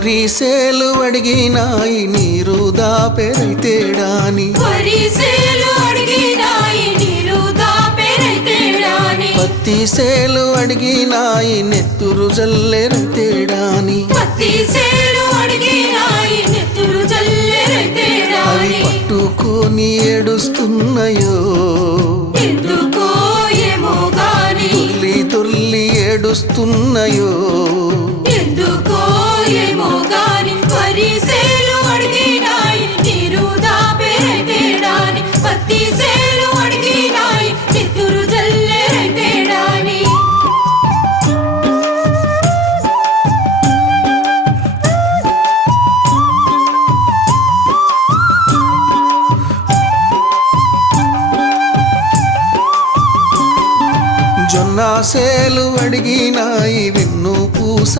వరిసేలు అడిగినాయి నీరు దాపెరైతేడాని పత్తి సేలు అడిగినాయి నెత్తురు జల్లెరైతేడాని అవి పట్టుకొని ఏడుస్తున్నాయో తుల్లి తుల్లి ఏడుస్తున్నాయో జొన్న సేలు అడిగినాయి వెన్ను